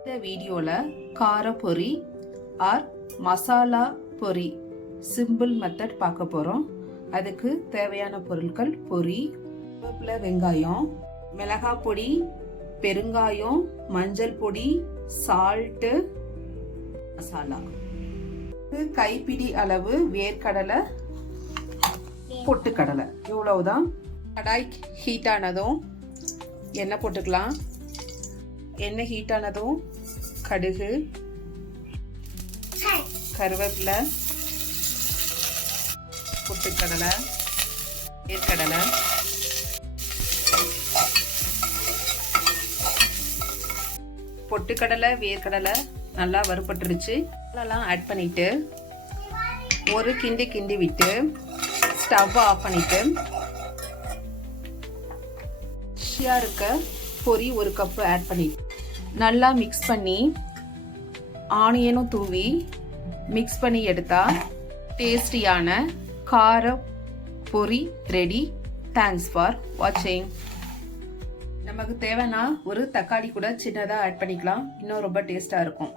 இந்த வீடியோவில் கார பொரி ஆர் மசாலா பொரி சிம்பிள் மெத்தட் பார்க்க போகிறோம். அதுக்கு தேவையான பொருட்கள்: பொரி, கருவேப்பிலை, வெங்காயம், மிளகாய் பொடி, பெருங்காயம், மஞ்சள் பொடி, சால்ட்டு, மசாலா. கைப்பிடி அளவு வேர்க்கடலை, பொட்டுக்கடலை. இவ்வளவுதான். கடாய் ஹீட் ஆனதும் எண்ணெய் போட்டுக்கலாம். எண்ணெய் ஹீட் ஆனதும் கடுகு, கருவேப்பிலை, பொட்டுக்கடலை, வேர்க்கடலை, பொட்டுக்கடலை, வேர்க்கடலை நல்லா வறுபட்டுருச்சு. அதெல்லாம் ஆட் பண்ணிட்டு ஒரு கிண்டி விட்டு ஸ்டவ் ஆஃப் பண்ணிட்டு இருக்க பொரி ஒரு கப்பு ஆட் பண்ணி நல்லா மிக்ஸ் பண்ணி ஆனியனும் தூவி மிக்ஸ் பண்ணி எடுத்தா டேஸ்டியான கார பொரி ரெடி. தேங்க்ஸ் ஃபார் வாட்சிங். நமக்கு தேவைன்னா ஒரு தக்காளி கூட சின்னதாக ஆட் பண்ணிக்கலாம், இன்னும் ரொம்ப டேஸ்டாக இருக்கும்.